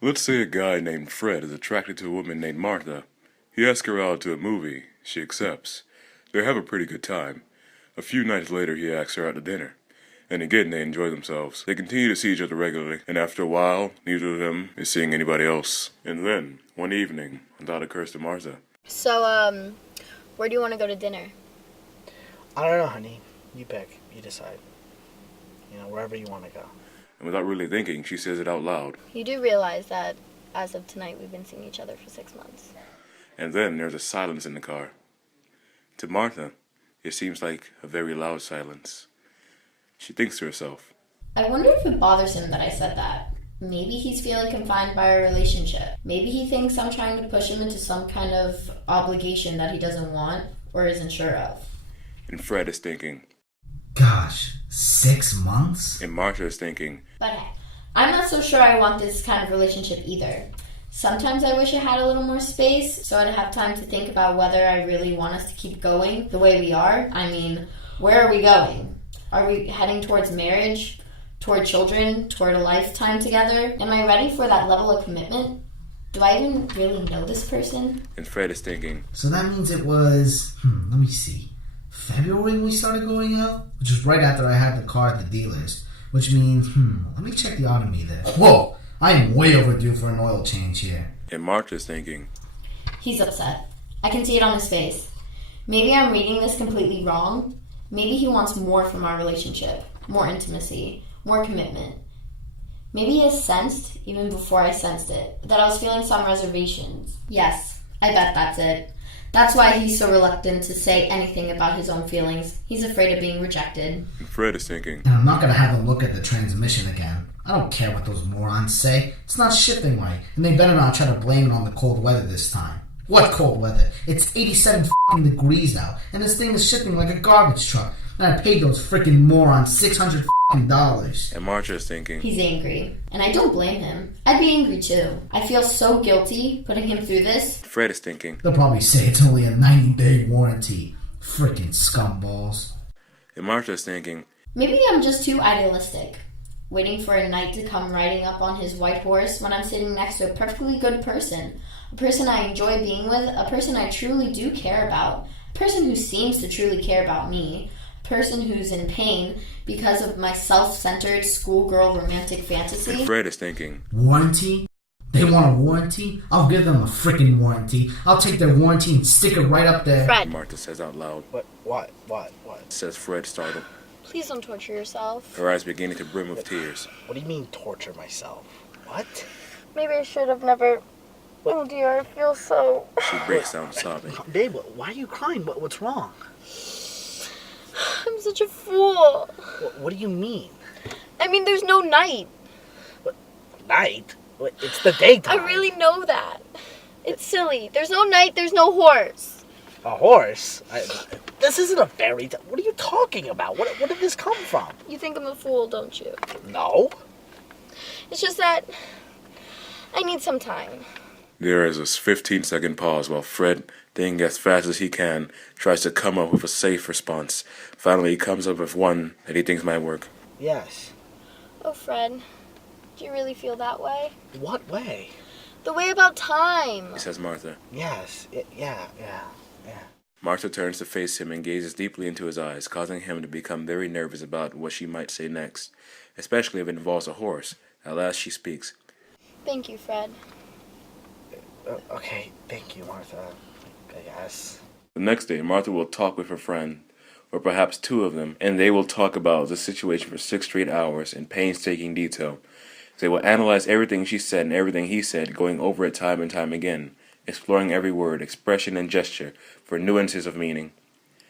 Let's say a guy named Fred is attracted to a woman named Martha. He asks her out to a movie. She accepts. They have a pretty good time. A few nights later, he asks her out to dinner. And again, they enjoy themselves. They continue to see each other regularly, and after a while, neither of them is seeing anybody else. And then, one evening, a thought occurs to Martha. So, where do you want to go to dinner? I don't know, honey. You pick. You decide. Wherever you want to go. And without really thinking, she says it out loud. You do realize that as of tonight, we've been seeing each other for 6 months. And then there's a silence in the car. To Martha, it seems like a very loud silence. She thinks to herself, I wonder if it bothers him that I said that. Maybe he's feeling confined by our relationship. Maybe he thinks I'm trying to push him into some kind of obligation that he doesn't want or isn't sure of. and Fred is thinking, Gosh, 6 months? and Martha is thinking, But hey, I'm not so sure I want this kind of relationship either. Sometimes I wish I had a little more space so I'd have time to think about whether I really want us to keep going the way we are. I mean, where are we going? Are we heading towards marriage, toward children, toward a lifetime together? Am I ready for that level of commitment? Do I even really know this person? and Fred is thinking, So that means it was, let me see, February when we started going out? Which was right after I had the car at the dealer's. Which means, let me check the odometer. Whoa, I am way overdue for an oil change here. and Martha is thinking, He's upset. I can see it on his face. Maybe I'm reading this completely wrong. Maybe he wants more from our relationship, more intimacy, more commitment. Maybe he has sensed, even before I sensed it, that I was feeling some reservations. Yes, I bet that's it. That's why he's so reluctant to say anything about his own feelings. He's afraid of being rejected. and Fred is thinking, And I'm not going to have them look at the transmission again. I don't care what those morons say. It's not shifting right, and they better not try to blame it on the cold weather this time. What cold weather? It's 87 f***ing degrees out, and this thing is shifting like a garbage truck. And I paid those freaking morons $600 f***ing dollars. and Martha is thinking, He's angry, and I don't blame him. I'd be angry too. I feel so guilty putting him through this. Fred is thinking, They'll probably say it's only a 90-day warranty. Freaking scumballs. and Martha is thinking, Maybe I'm just too idealistic, waiting for a knight to come riding up on his white horse when I'm sitting next to a perfectly good person, a person I enjoy being with, a person I truly do care about, a person who seems to truly care about me, a person who's in pain because of my self-centered schoolgirl romantic and fantasy. Fred is thinking, Warranty? They want a warranty? I'll give them a freaking warranty. I'll take their warranty and stick it right up there. Fred, Martha says out loud, What? says Fred startled, please don't torture yourself. her eyes beginning to brim with tears. What do you mean torture myself? What? Maybe I should have never... Oh dear, I feel so... She breaks down sobbing. Babe, why are you crying? What's wrong? I'm such a fool. What do you mean? I mean, there's no night. Night? It's the daytime. I really know that. It's silly. There's no night, there's no horse. A horse? This isn't a fairy tale. What are you talking about? What did this come from? You think I'm a fool, don't you? No. It's just that I need some time. There is a 15-second pause while Fred, thinking as fast as he can, tries to come up with a safe response. Finally, he comes up with one that he thinks might work. Yes. Oh, Fred, do you really feel that way? What way? The way about time. Says Martha. Yes. Yeah. Martha turns to face him and gazes deeply into his eyes, causing him to become very nervous about what she might say next, especially if it involves a horse. At last she speaks. Thank you, Fred. Okay, thank you, Martha. I guess. The next day, Martha will talk with her friend, or perhaps two of them, and they will talk about the situation for 6 straight hours in painstaking detail. They will analyze everything she said and everything he said, going over it time and time again, exploring every word, expression, and gesture for nuances of meaning.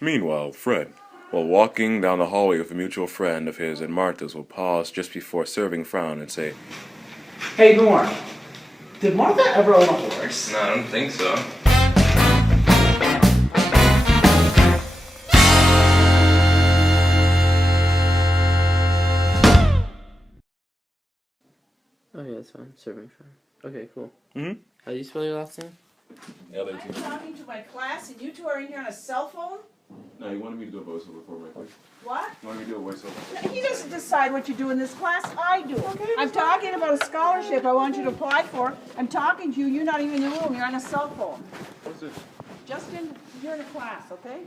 Meanwhile, Fred, while walking down the hallway with a mutual friend of his and Martha's, will pause just before serving frown and say, Hey, Norm, did Martha ever own a horse? No, I don't think so. Okay, that's fine. Serving fine. Okay, cool. Mhm. How do you spell your last name? L-A-T. I'm talking to my class and you two are in here on a cell phone? You wanted me to do a voiceover for my quick? What? You wanted me to do a voiceover? He doesn't decide what you do in this class, I do. I'm talking about a scholarship I want you to apply for. I'm talking to you, you're not even in the room, you're on a cell phone. What's this? You're in a class, okay?